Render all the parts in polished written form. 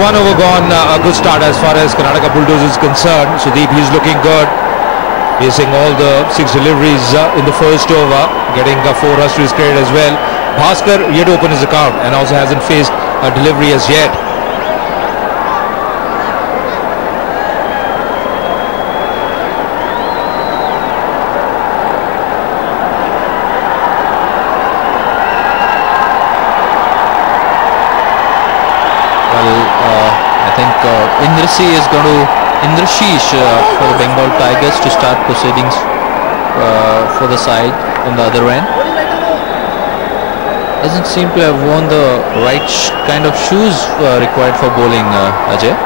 one over gone. A good start as far as Karnataka Bulldozers is concerned. Sudeep, he's looking good. Facing all the 6 deliveries in the first over, getting 4 runs to his credit as well. Bhaskar yet to open his account and also hasn't faced a delivery as yet. Inngs1 for the Bengal Tigers to start proceedings for the side on the other end. Doesn't seem to have worn the right kind of shoes required for bowling, Ajay.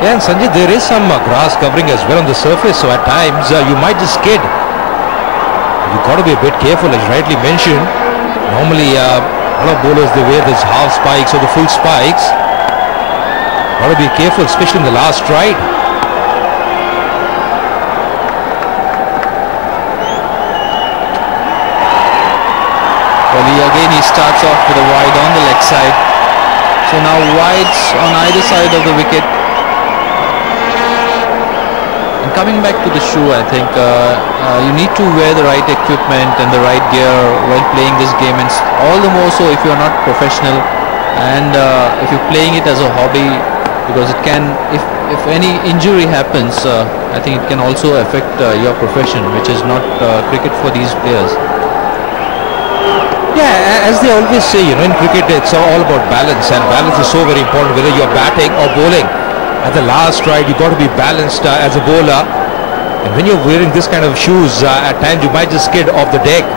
Yeah, and Sanjay, there is some grass covering as well on the surface, so at times you might just skid. You've got to be a bit careful, as rightly mentioned. Normally, a lot of bowlers, they wear these half spikes or the full spikes. Got to be careful, especially in the last stride. Well, he starts off with a wide on the leg side. So now wides on either side of the wicket. And coming back to the shoe, I think you need to wear the right equipment and the right gear while playing this game, and all the more so if you are not professional and if you're playing it as a hobby, because it can, if any injury happens, I think it can also affect your profession, which is not cricket for these players. Yeah, as they always say, you know, in cricket it's all about balance, and balance is so very important whether you're batting or bowling. At the last stride, you've got to be balanced as a bowler, and when you're wearing this kind of shoes, at times you might just skid off the deck.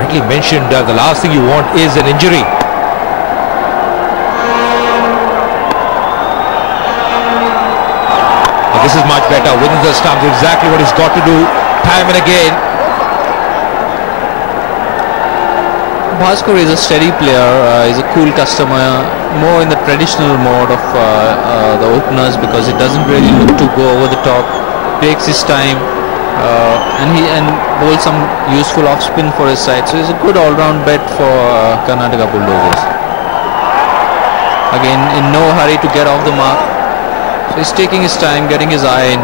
Rightly mentioned, the last thing you want is an injury. But this is much better, within the stumps, exactly what he's got to do time and again. Bhaskar is a steady player, he's a cool customer, more in the traditional mode of the openers, because it doesn't really look to go over the top, takes his time, and bowls some useful off spin for his side. So he's a good all-round bet for Karnataka Bulldozers. Again, in no hurry to get off the mark, so he's taking his time, getting his eye in,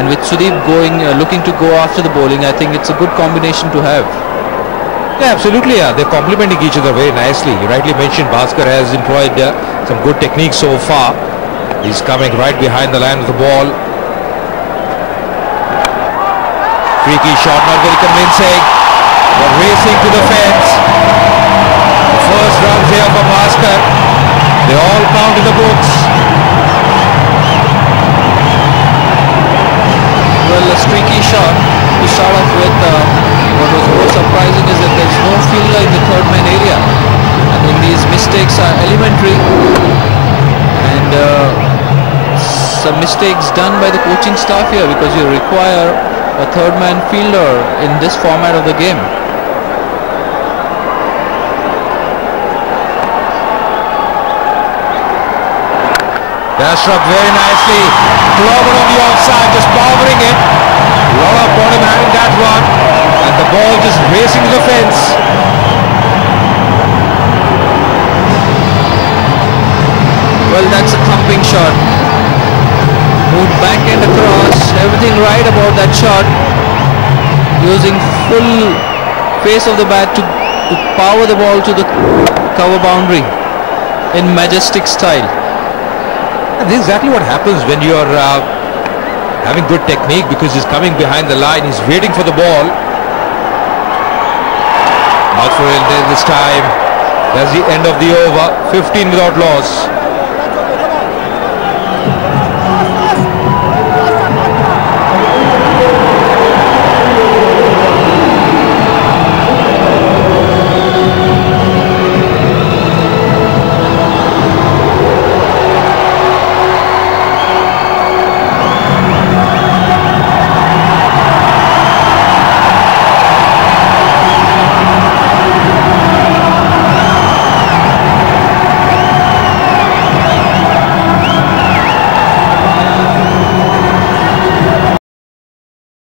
and with Sudeep going, looking to go after the bowling, I think it's a good combination to have. Yeah, absolutely. They're complementing each other very nicely. You rightly mentioned Bhaskar has employed some good techniques so far. He's coming right behind the line of the ball. Freaky shot, not very convincing. But racing to the fence. The first runs here for Bhaskar. They all count in the books. Well, a streaky shot to start off with. What was more surprising is that there's no fielder in the third man area. I think these mistakes are elementary, and some mistakes done by the coaching staff here, because you require a third man fielder in this format of the game. That's struck very nicely. Clobbered on the offside, just powering it. A lot of bottom having that one. And the ball just racing to the fence. Well, that's a thumping shot. Moved back and across. Everything right about that shot. Using full face of the bat to power the ball to the cover boundary in majestic style. And this is exactly what happens when you're having good technique, because he's coming behind the line. He's waiting for the ball. Not for it this time. That's the end of the over. 15 without loss.